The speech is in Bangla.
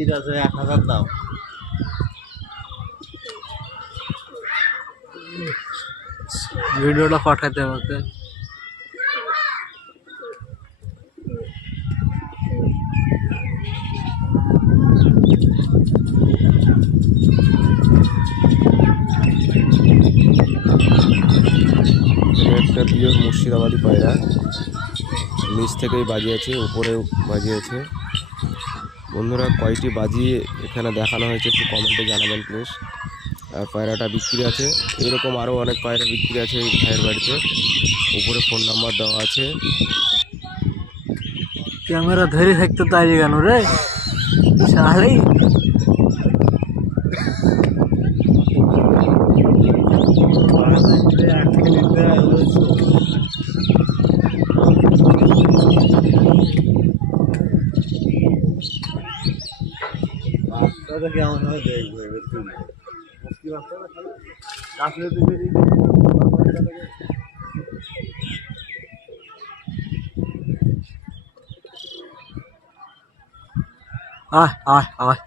টিকিট আছে 1000 দাম। ভিডিওটা পাঠাতে আমাকে। একটা পিওর মুর্শিদাবাদী পায়রা, নিচ থেকেই বাজিয়েছে, উপরেও বাজিয়েছে। বন্ধুরা কয়টি বাজিয়ে এখানে দেখানো হয়েছে একটু কমেন্টে জানাবেন প্লিজ। আর পায়রাটা বিক্রি আছে, এরকম আরও অনেক পায়রা বিক্রি আছে এই ভাইয়ের বাড়িতে। উপরে ফোন নাম্বার দেওয়া আছে। ক্যামেরা ধরে থাকতে তাই কেন রে শালি? কেমন হয় দেখবো একটু মুক্তি বাচ্চা না খালি কাশলে আয় আয় আয়।